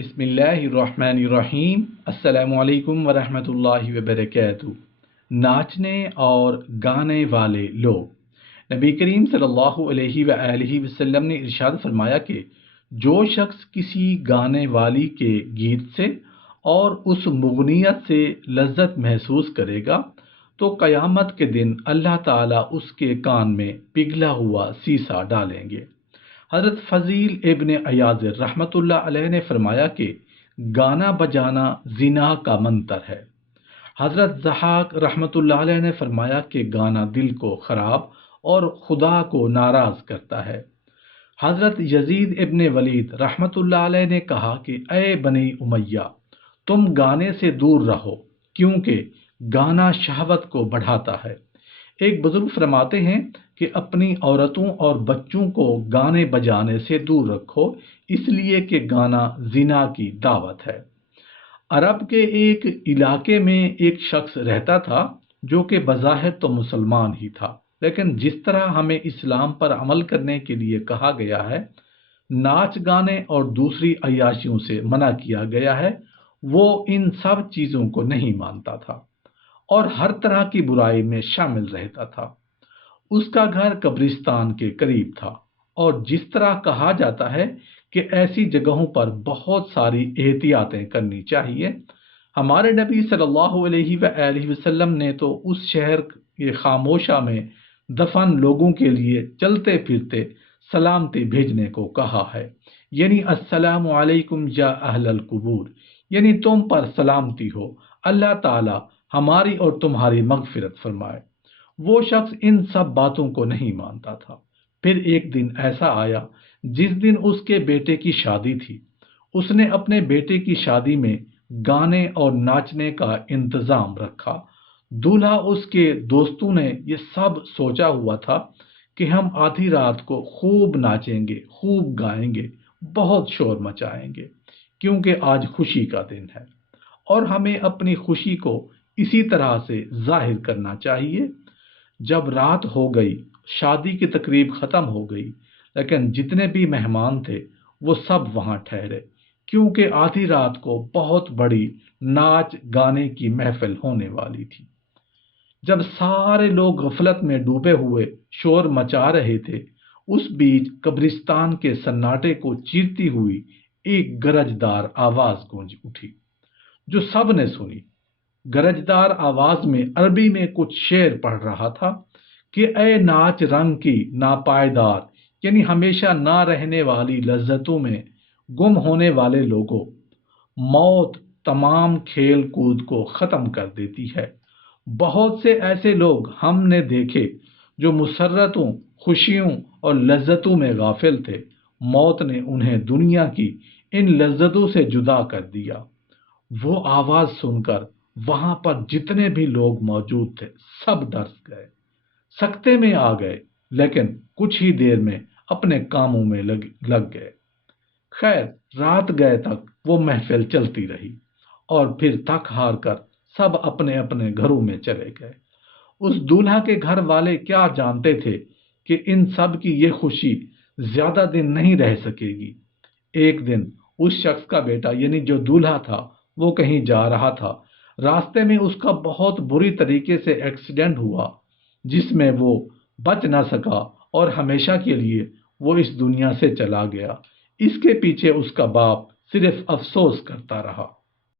بسم اللہ الرحمن الرحیم۔ السلام علیکم ورحمۃ اللہ وبرکاتہ۔ ناچنے اور گانے والے لوگ۔ نبی کریم صلی اللہ علیہ وآلہ وسلم نے ارشاد فرمایا کہ جو شخص کسی گانے والی کے گیت سے اور اس مغنیت سے لذت محسوس کرے گا تو قیامت کے دن اللہ تعالیٰ اس کے کان میں پگھلا ہوا سیسا ڈالیں گے۔ حضرت فضیل ابن عیاض رحمۃ اللہ علیہ نے فرمایا کہ گانا بجانا زنا کا منتر ہے۔ حضرت ضحاک رحمۃ اللہ علیہ نے فرمایا کہ گانا دل کو خراب اور خدا کو ناراض کرتا ہے۔ حضرت یزید ابن ولید رحمۃ اللہ علیہ نے کہا کہ اے بنی امیہ، تم گانے سے دور رہو کیونکہ گانا شہوت کو بڑھاتا ہے۔ ایک بزرگ فرماتے ہیں کہ اپنی عورتوں اور بچوں کو گانے بجانے سے دور رکھو، اس لیے کہ گانا زنا کی دعوت ہے۔ عرب کے ایک علاقے میں ایک شخص رہتا تھا جو کہ بظاہر تو مسلمان ہی تھا، لیکن جس طرح ہمیں اسلام پر عمل کرنے کے لیے کہا گیا ہے، ناچ گانے اور دوسری عیاشیوں سے منع کیا گیا ہے، وہ ان سب چیزوں کو نہیں مانتا تھا اور ہر طرح کی برائی میں شامل رہتا تھا۔ اس کا گھر قبرستان کے قریب تھا اور جس طرح کہا جاتا ہے کہ ایسی جگہوں پر بہت ساری احتیاطیں کرنی چاہیے، ہمارے نبی صلی اللہ علیہ وآلہ وسلم نے تو اس شہر کے خاموشہ میں دفن لوگوں کے لیے چلتے پھرتے سلامتی بھیجنے کو کہا ہے، یعنی السلام علیکم یا اہل القبور، یعنی تم پر سلامتی ہو، اللہ تعالی ہماری اور تمہاری مغفرت فرمائے۔ وہ شخص ان سب باتوں کو نہیں مانتا تھا۔ پھر ایک دن ایسا آیا جس دن اس کے بیٹے کی شادی تھی۔ اس نے اپنے بیٹے کی شادی میں گانے اور ناچنے کا انتظام رکھا۔ دولہا اس کے دوستوں نے یہ سب سوچا ہوا تھا کہ ہم آدھی رات کو خوب ناچیں گے، خوب گائیں گے، بہت شور مچائیں گے، کیونکہ آج خوشی کا دن ہے اور ہمیں اپنی خوشی کو اسی طرح سے ظاہر کرنا چاہیے۔ جب رات ہو گئی، شادی کی تقریب ختم ہو گئی، لیکن جتنے بھی مہمان تھے وہ سب وہاں ٹھہرے، کیونکہ آدھی رات کو بہت بڑی ناچ گانے کی محفل ہونے والی تھی۔ جب سارے لوگ غفلت میں ڈوبے ہوئے شور مچا رہے تھے، اس بیچ قبرستان کے سناٹے کو چیرتی ہوئی ایک گرجدار آواز گونج اٹھی جو سب نے سنی۔ گرجدار آواز میں عربی میں کچھ شعر پڑھ رہا تھا کہ اے ناچ رنگ کی ناپائیدار، یعنی ہمیشہ نہ رہنے والی لذتوں میں گم ہونے والے لوگوں، موت تمام کھیل کود کو ختم کر دیتی ہے۔ بہت سے ایسے لوگ ہم نے دیکھے جو مسرتوں، خوشیوں اور لذتوں میں غافل تھے، موت نے انہیں دنیا کی ان لذتوں سے جدا کر دیا۔ وہ آواز سن کر وہاں پر جتنے بھی لوگ موجود تھے سب ڈر گئے، سکتے میں آ گئے، لیکن کچھ ہی دیر میں اپنے کاموں میں لگ گئے۔ خیر، رات گئے تک وہ محفل چلتی رہی اور پھر تھک ہار کر سب اپنے اپنے گھروں میں چلے گئے۔ اس دولہا کے گھر والے کیا جانتے تھے کہ ان سب کی یہ خوشی زیادہ دن نہیں رہ سکے گی۔ ایک دن اس شخص کا بیٹا، یعنی جو دولہا تھا، وہ کہیں جا رہا تھا، راستے میں اس کا بہت بری طریقے سے ایکسیڈنٹ ہوا جس میں وہ بچ نہ سکا اور ہمیشہ کے لیے وہ اس دنیا سے چلا گیا۔ اس کے پیچھے اس کا باپ صرف افسوس کرتا رہا۔